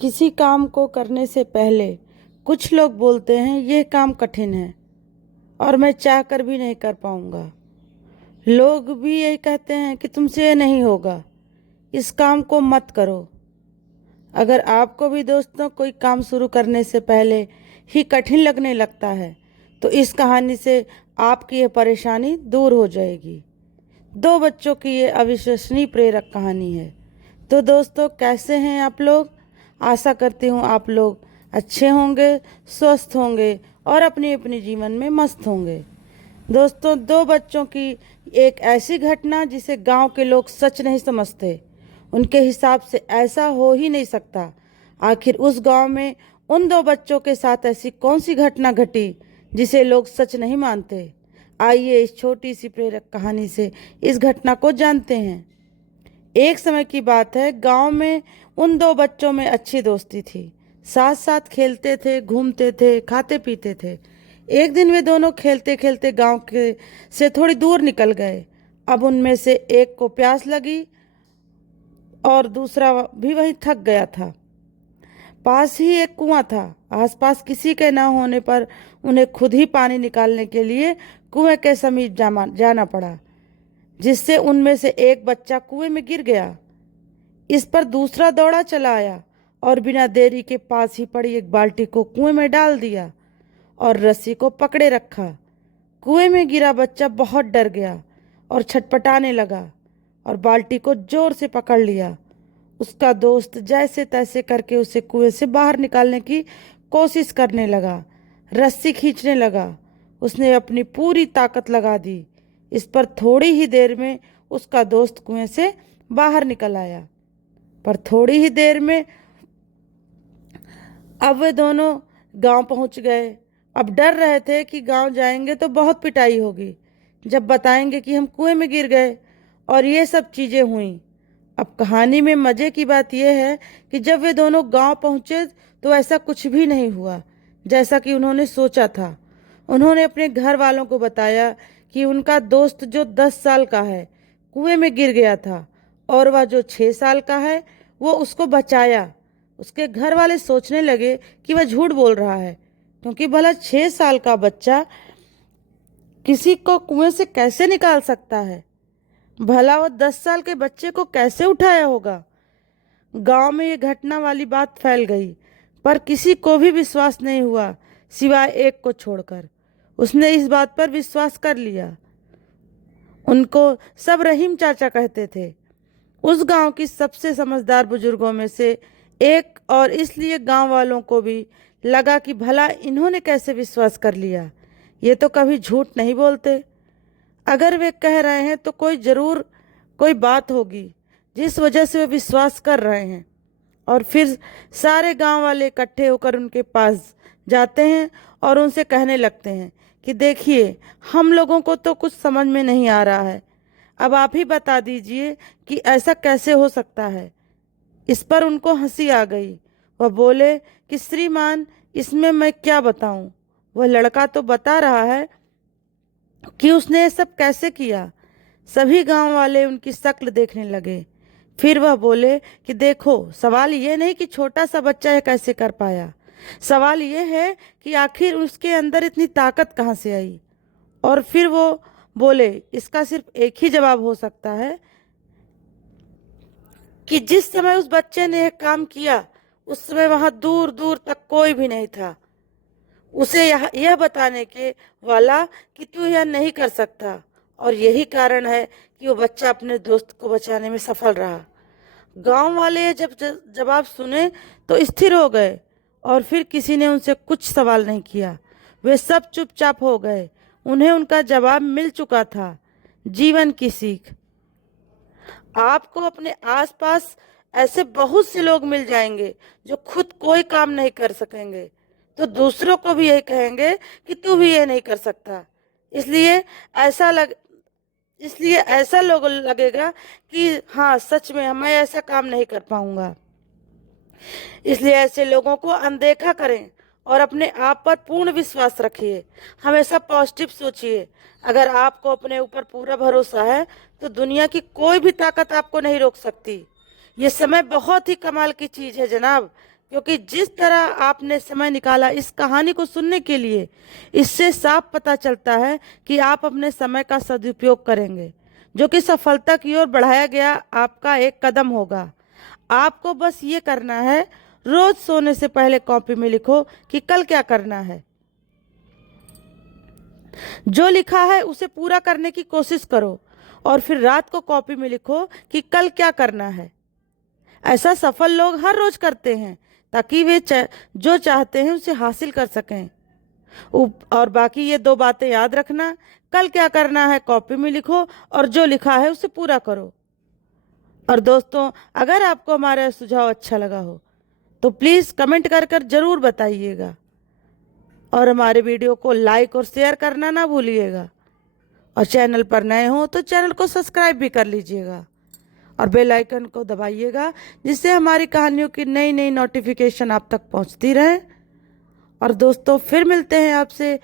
किसी काम को करने से पहले कुछ लोग बोलते हैं यह काम कठिन है और मैं चाहकर भी नहीं कर पाऊंगा। लोग भी यही कहते हैं कि तुमसे ये नहीं होगा, इस काम को मत करो। अगर आपको भी दोस्तों कोई काम शुरू करने से पहले ही कठिन लगने लगता है तो इस कहानी से आपकी ये परेशानी दूर हो जाएगी। दो बच्चों की ये अविश्वसनीय प्रेरक कहानी है। तो दोस्तों, कैसे हैं आप लोग? आशा करती हूँ आप लोग अच्छे होंगे, स्वस्थ होंगे और अपनी अपनी जीवन में मस्त होंगे। दोस्तों, दो बच्चों की एक ऐसी घटना जिसे गांव के लोग सच नहीं समझते। उनके हिसाब से ऐसा हो ही नहीं सकता। आखिर उस गांव में उन दो बच्चों के साथ ऐसी कौन सी घटना घटी जिसे लोग सच नहीं मानते? आइए इस छोटी सी प्रेरक कहानी से इस घटना को जानते हैं। एक समय की बात है, गांव में उन दो बच्चों में अच्छी दोस्ती थी। साथ साथ खेलते थे, घूमते थे, खाते पीते थे। एक दिन वे दोनों खेलते खेलते गांव के से थोड़ी दूर निकल गए। अब उनमें से एक को प्यास लगी और दूसरा भी वहीं थक गया था। पास ही एक कुआं था। आसपास किसी के न होने पर उन्हें खुद ही पानी निकालने के लिए कुएं के समीप जाना पड़ा, जिससे उनमें से एक बच्चा कुएं में गिर गया। इस पर दूसरा दौड़ा चला आया और बिना देरी के पास ही पड़ी एक बाल्टी को कुएं में डाल दिया और रस्सी को पकड़े रखा। कुएं में गिरा बच्चा बहुत डर गया और छटपटाने लगा और बाल्टी को जोर से पकड़ लिया। उसका दोस्त जैसे तैसे करके उसे कुएं से बाहर निकालने की कोशिश करने लगा, रस्सी खींचने लगा। उसने अपनी पूरी ताकत लगा दी। इस पर थोड़ी ही देर में उसका दोस्त कुएं से बाहर निकल आया। पर थोड़ी ही देर में अब वे दोनों गांव पहुंच गए। अब डर रहे थे कि गांव जाएंगे तो बहुत पिटाई होगी जब बताएंगे कि हम कुएं में गिर गए और ये सब चीज़ें हुई। अब कहानी में मज़े की बात यह है कि जब वे दोनों गांव पहुंचे तो ऐसा कुछ भी नहीं हुआ जैसा कि उन्होंने सोचा था। उन्होंने अपने घर वालों को बताया कि उनका दोस्त जो 10 साल का है कुएं में गिर गया था और वह जो 6 साल का है वो उसको बचाया। उसके घर वाले सोचने लगे कि वह झूठ बोल रहा है, क्योंकि भला 6 साल का बच्चा किसी को कुएं से कैसे निकाल सकता है? भला वो 10 साल के बच्चे को कैसे उठाया होगा? गांव में ये घटना वाली बात फैल गई, पर किसी को भी विश्वास नहीं हुआ सिवाय एक को छोड़कर। उसने इस बात पर विश्वास कर लिया। उनको सब रहीम चाचा कहते थे, उस गांव की सबसे समझदार बुजुर्गों में से एक, और इसलिए गांव वालों को भी लगा कि भला इन्होंने कैसे विश्वास कर लिया। ये तो कभी झूठ नहीं बोलते। अगर वे कह रहे हैं तो कोई बात होगी जिस वजह से वे विश्वास कर रहे हैं। और फिर सारे गांव वाले इकट्ठे होकर उनके पास जाते हैं और उनसे कहने लगते हैं कि देखिए, हम लोगों को तो कुछ समझ में नहीं आ रहा है, अब आप ही बता दीजिए कि ऐसा कैसे हो सकता है। इस पर उनको हंसी आ गई। वह बोले कि श्रीमान, इसमें मैं क्या बताऊं? वह लड़का तो बता रहा है कि उसने ये सब कैसे किया। सभी गांव वाले उनकी शक्ल देखने लगे। फिर वह बोले कि देखो, सवाल ये नहीं कि छोटा सा बच्चा ये कैसे कर पाया, सवाल ये है कि आखिर उसके अंदर इतनी ताकत कहाँ से आई। और फिर वो बोले, इसका सिर्फ एक ही जवाब हो सकता है कि जिस समय उस बच्चे ने यह काम किया उस समय वहां दूर दूर तक कोई भी नहीं था उसे यह बताने के वाला कि तू यह नहीं कर सकता। और यही कारण है कि वो बच्चा अपने दोस्त को बचाने में सफल रहा। गांव वाले जब जवाब सुने तो स्थिर हो गए और फिर किसी ने उनसे कुछ सवाल नहीं किया। वे सब चुपचाप हो गए। उन्हें उनका जवाब मिल चुका था। जीवन की सीख। आपको अपने आसपास ऐसे बहुत से लोग मिल जाएंगे जो खुद कोई काम नहीं कर सकेंगे, तो दूसरों को भी यही कहेंगे कि तू भी ये नहीं कर सकता। इसलिए ऐसा लग इसलिए ऐसा लोगों लगेगा कि हाँ, सच में मैं ऐसा काम नहीं कर पाऊंगा। इसलिए ऐसे लोगों को अनदेखा करें और अपने आप पर पूर्ण विश्वास रखिए। हमेशा पॉजिटिव सोचिए। अगर आपको अपने ऊपर पूरा भरोसा है तो दुनिया की कोई भी ताकत आपको नहीं रोक सकती। ये समय बहुत ही कमाल की चीज़ है जनाब, क्योंकि जिस तरह आपने समय निकाला इस कहानी को सुनने के लिए, इससे साफ पता चलता है कि आप अपने समय का सदुपयोग करेंगे, जो कि सफलता की ओर बढ़ाया गया आपका एक कदम होगा। आपको बस ये करना है, रोज सोने से पहले कॉपी में लिखो कि कल क्या करना है। जो लिखा है उसे पूरा करने की कोशिश करो और फिर रात को कॉपी में लिखो कि कल क्या करना है। ऐसा सफल लोग हर रोज करते हैं ताकि वे जो चाहते हैं उसे हासिल कर सकें। और बाकी ये दो बातें याद रखना, कल क्या करना है कॉपी में लिखो और जो लिखा है उसे पूरा करो। और दोस्तों, अगर आपको हमारा सुझाव अच्छा लगा हो तो प्लीज़ कमेंट कर कर ज़रूर बताइएगा और हमारे वीडियो को लाइक और शेयर करना ना भूलिएगा। और चैनल पर नए हो तो चैनल को सब्सक्राइब भी कर लीजिएगा और बेल आइकन को दबाइएगा, जिससे हमारी कहानियों की नई नई नोटिफिकेशन आप तक पहुंचती रहे। और दोस्तों, फिर मिलते हैं आपसे